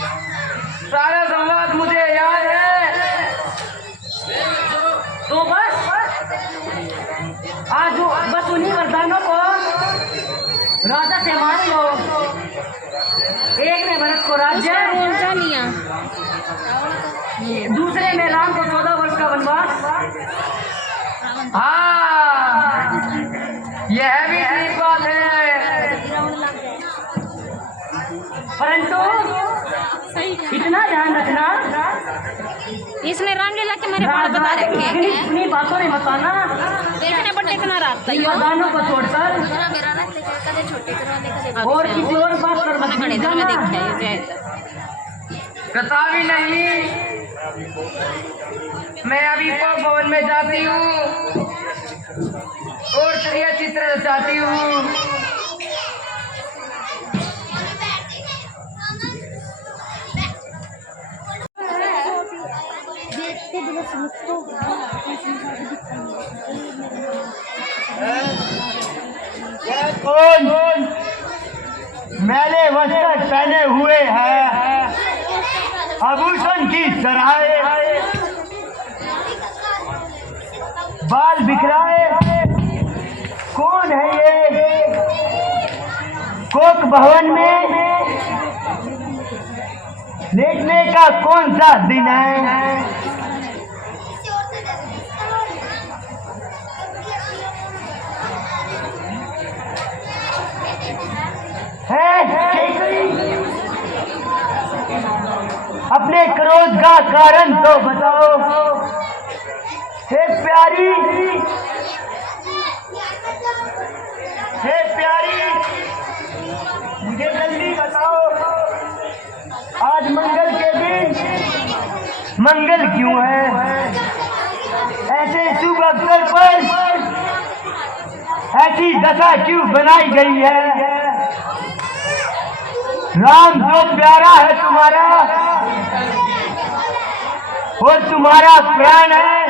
सारा संवाद मुझे याद है। तो बस आज बस उन्हीं वरदानों को राजा से मांग लो। एक ने भरत को राज्य, दूसरे में राम को 14 वर्ष का वनवास। हाँ, यह भी ठीक बात है, परंतु इतना ध्यान रखना, इसमें रामलीला के मेरे बारे बता रखे हैं। इतनी बातों ने बताना देखने बड़े इतना रात वरदानों को छोड़कर और किसी और बात पर मत जाना। कथा भी नहीं, मैं अभी पग भवन में जाती हूँ और क्रिया चित्र रचाती हूँ। कौन मैले वस्त्र पहने हुए हैं, आभूषण की सराहे, बाल बिखराए, कौन है ये? कोक भवन में लेटने का कौन सा दिन है? अपने क्रोध का कारण तो बताओ। हे प्यारी, हे प्यारी, मुझे जल्दी बताओ, आज मंगल के दिन मंगल क्यों है? ऐसे शुभ अवसर पर ऐसी दशा क्यों बनाई गई है? राम जो प्यारा है तुम्हारा और तुम्हारा प्राण है,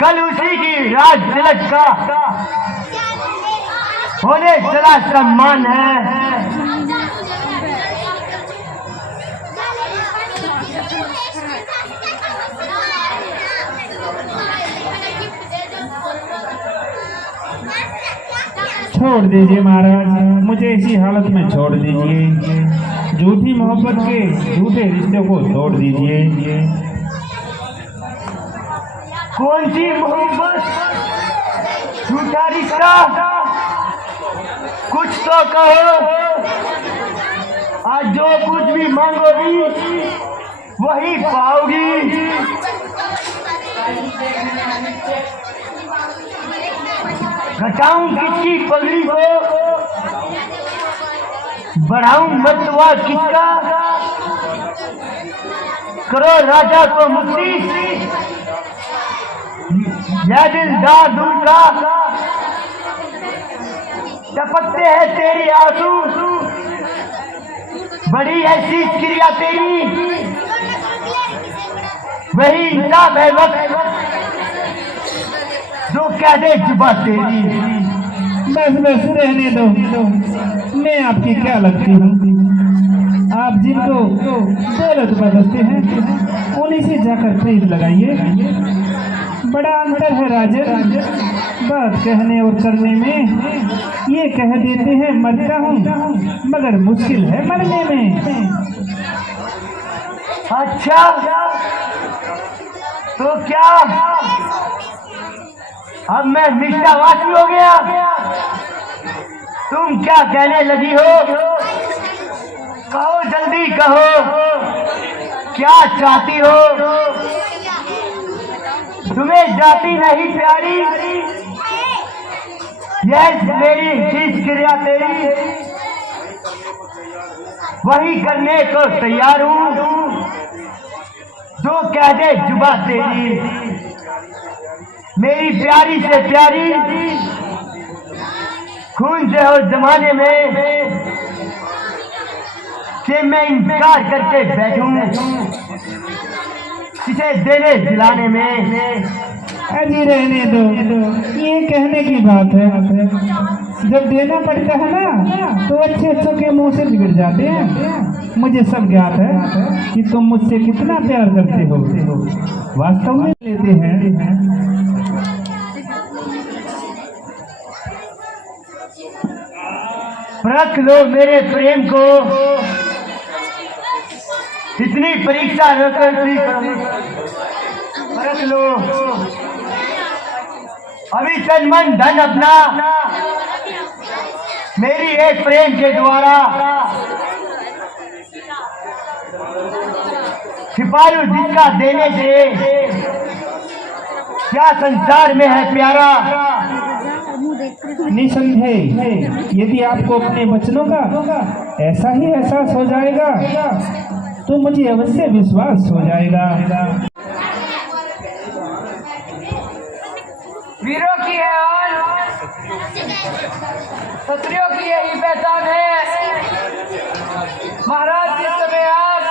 कल उसी की राज तिलक का होने चला सम्मान है। छोड़ दीजिए महाराज, मुझे इसी हालत में छोड़ दीजिए। झूठी मोहब्बत के झूठे रिश्ते को तोड़ दीजिए। कौन सी मोहब्बत, झूठा रिश्ता? कुछ तो कहो। आज जो कुछ भी मांगोगी वही पाओगी। घटाऊं किसकी पगड़ी को, बढ़ाऊं मर्तबा किसका? करो राजा को मुक्ति, यह दिलदार दूर का टपकते हैं तेरे आंसू। बड़ी ऐसी क्रिया तेरी, वही इंसाफ है वक्त जो कह दे जुबा तेरी। बस बस रहने दो, मैं आपकी क्या लगती हूँ? आप जिनको दौलत बदलते हैं उन्हीं से जाकर खरीद लगाइए। बड़ा अंतर है राजन, बात कहने और करने में। ये कह देते हैं मरता हूँ, मगर मुश्किल है मरने में। अच्छा, तो क्या अब मैं निष्ठावासी हो गया? तुम क्या कहने लगी हो? कहो, जल्दी कहो, क्या चाहती हो? तुम्हें जाती नहीं प्यारी, यह मेरी चीज क्रिया तेरी, वही करने को तैयार हूँ जो कह दे जुबा तेरी। मेरी प्यारी से प्यारी, खून से हो जमाने में कि मैं इनकार करके बैठूं इसे देने दिलाने में। अजी रहने दो, ये कहने की बात है। जब देना पड़ता है ना तो अच्छे अच्छों के मुंह से बिगड़ जाते हैं। मुझे सब ज्ञात है कि तुम मुझसे कितना प्यार करते हो, वास्तव में लेते हैं। परख लो मेरे प्रेम को, इतनी परीक्षा न करती, परख लो। अभी तन मन धन अपना मेरी एक प्रेम के द्वारा छिपालू, जिसका देने से क्या संसार में है प्यारा। निसंदेह यदि आपको अपने वचनों का ऐसा ही एहसास हो जाएगा तो मुझे अवश्य विश्वास हो जाएगा। वीरों की है और क्षत्रियों की यही पहचान है। महाराज जिस समय आप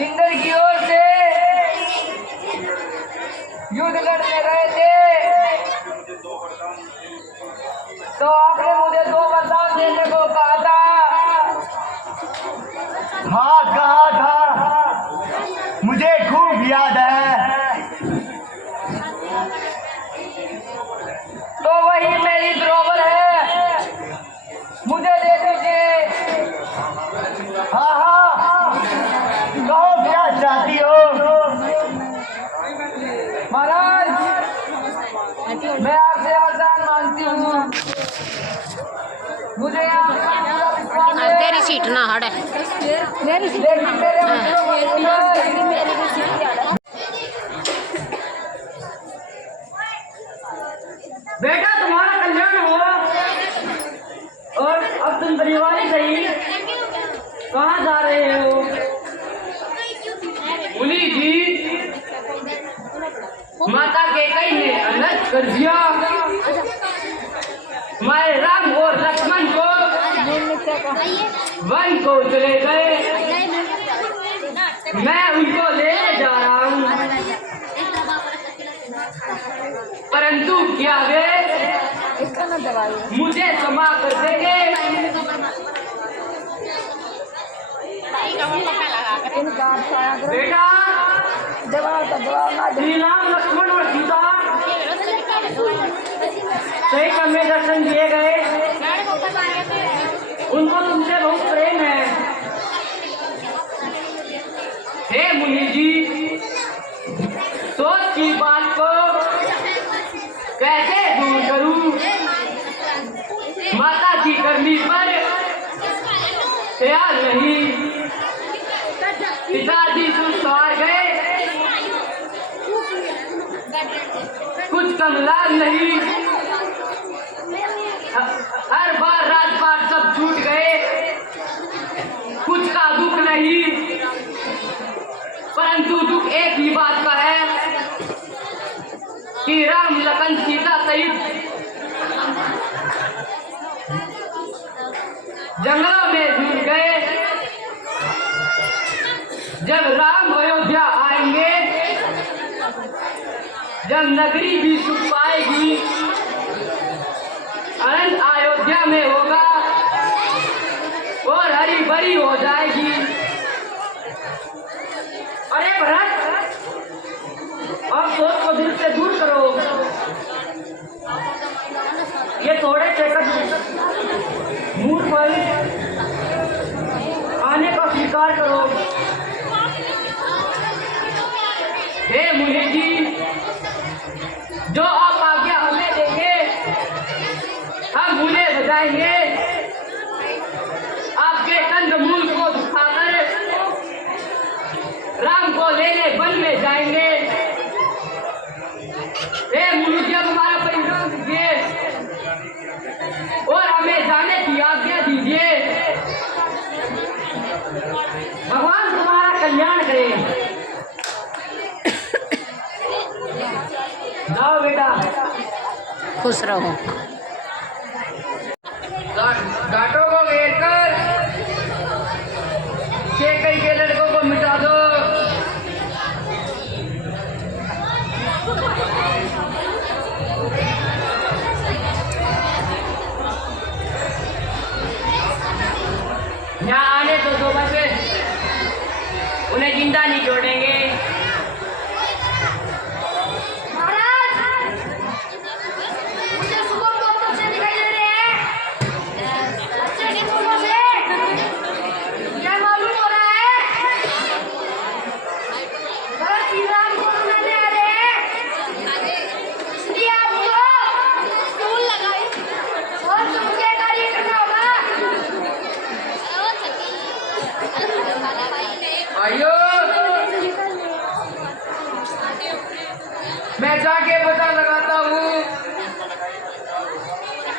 इंद्र की ओर से युद्ध लड़ने गए थे तो आपने मुझे 2 वरदान देने को कहा था। हाँ कहा था, मुझे खूब याद है। तो वही मेरी द्रोवर है, मुझे दे दीजिए। हाँ हाँ, कहो क्या चाहती हो। महाराज मैं आपसे वरदान मांगती हूँ, मुझे आपका पूरा विश्वास है। तेरी सीट ना हटे, मेरी सीट लेकिन मेरे वचनों को सुनकर बेटा तुम्हारा कल्याण हो। और अब तुम परिवार सही कहाँ जा रहे हो? मुनि जी, माता कैकेयी ने अलग कर दिया। हमारे राम और लक्ष्मण को वन को चले गए, मैं उनको लेने जा रहा हूँ। परंतु क्या वे मुझे क्षमा कर देंगे? बेटा श्री राम लक्ष्मण और सीता सही समय दर्शन दिए गए, उनको तुमसे बहुत प्रेम है। हे मुनि जी, सोच की बात को कैसे दूर करूं? माता जी करनी पर तैयार नहीं, पिताजी सुसवार गए, कुछ कम लाभ नहीं। हर बार राजपाट सब छूट गए, कुछ का दुख नहीं। परंतु दुख एक ही बात का है कि राम लखन सीता सहित जंगलों में घुस गए। जब राम अयोध्या आएंगे, जब नगरी भी सुख पाएगी, आनंद अयोध्या में होगा और हरी भरी हो जाएगी। अरे भरत, अब सोच को दिल से दूर करो। ये थोड़े सेकंड मूड पर आने का स्वीकार करो। हे मुनि जी, जो आप आज्ञा हमें देंगे हम उन्हें बजाएंगे। आपके कंदमूल को दिखाकर राम को लेने वन में जाएंगे। हे मुनि जी, हमारा परिश्रम कीजिए और हमें जाने की आज्ञा दीजिए। भगवान तुम्हारा कल्याण करे। जाओ बेटा, खुश रहो। घाटों को घेर कर कैकेयी के लड़कों को मिटा दो। यहाँ आने तो दो बस, उन्हें जिंदा नहीं छोड़ेंगे। मुझे सुबह बहुत अच्छे दिखाई दे रहे हैं, अच्छे फूलों से यह मालूम हो रहा है भरत श्री राम को मनाने आ रहे हैं, इसलिए आपको फूल लगाए और चुपके कार्य करना होगा। आइयो, मैं जाके पता लगाता हूँ,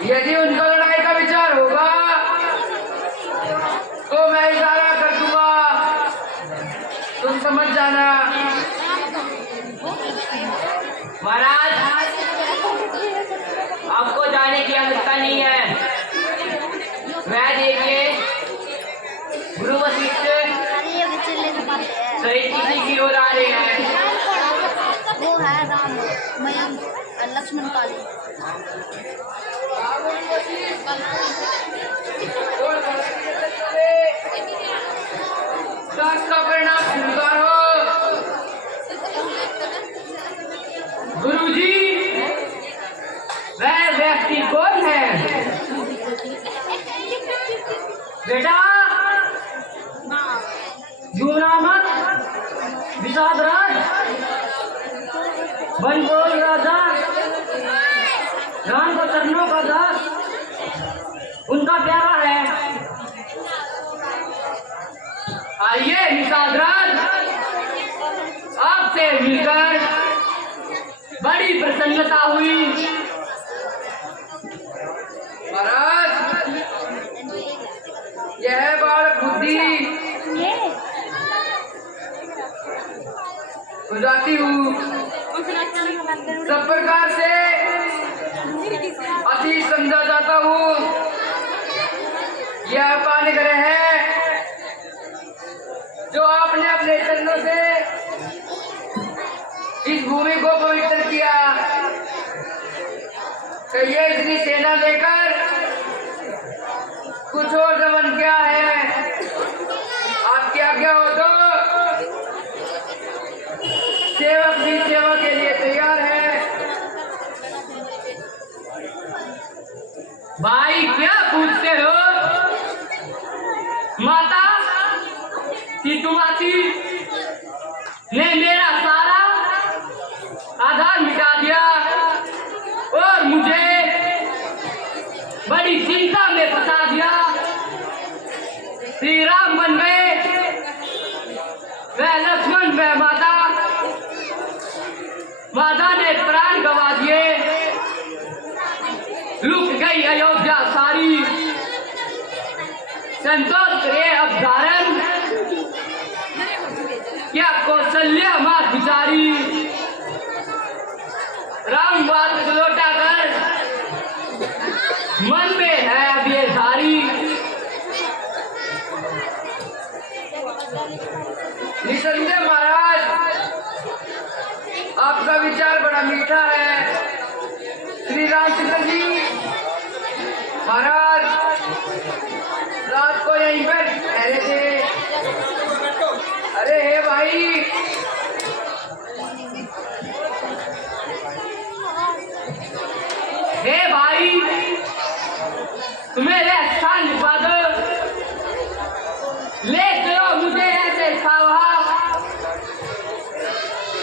यदि उनको लड़ाई का विचार होगा तो मैं इशारा कर दूंगा, तुम समझ जाना। महाराज, आपको जाने की आवश्यकता नहीं है। मैं देखिए गुरु वशिष्ठ सहित किसी की ओर आ रहे हैं। वो है राम, मयंक और लक्ष्मण काली। का परिणाम स्वीकार हो। गुरुजी, वह व्यक्ति कौन है? बेटा, जुमरामत विषाद राज, बनबोल राजा, राम को चरणों का दास, उनका प्यारा है। आइए निषाद राज, आपसे मिलकर बड़ी प्रसन्नता हुई। महाराज, यह बालक बुद्धि बुझाती हूँ, सब प्रकार से अति समझा जाता हूँ। यह पान ग्रह है जो आपने अपने चरणों से इस भूमि को पवित्र किया। कहिए, इतनी सेना लेकर कुछ और दमन क्या है? आपकी आज्ञा हो तो सेवक भी सेवा के लिए तैयार है। भाई, क्या पूछते हो? माता सीतुमाती ने मेरा सारा आधार मिटा दिया और मुझे बड़ी चिंता में फंसा दिया। श्री राम बन गए, वह लक्ष्मण वह माता ने प्राण गंवा दिए। लुट गई अयोध्या सारी, संतोष करे अब धारण, क्या कौशल्या मात बिचारी। राम बात लौटा कर मन में है अब ये सारी। निसंदेह महाराज, आपका विचार बड़ा मीठा है। श्री रामचंद्र जी महाराज रात को यहीं पर ठहरे थे। अरे हे भाई, हे भाई, मेरे स्थान लिखवा दो, ले चलो मुझे ऐसे सावा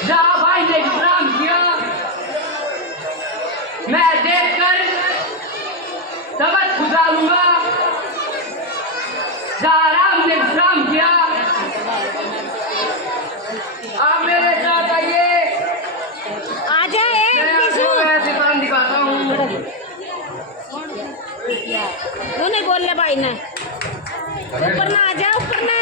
जहाँ भाई ने विश्राम किया। मैं देखकर सबक गुजारूंगा जहाँ राम ने विश्राम किया। आप मेरे साथ आइए, आ जाए मैं आपको ऐसे काम दिखाता हूँ। तू नहीं बोल ले भाई ने, ऊपर ना आ जा, ऊपर ना।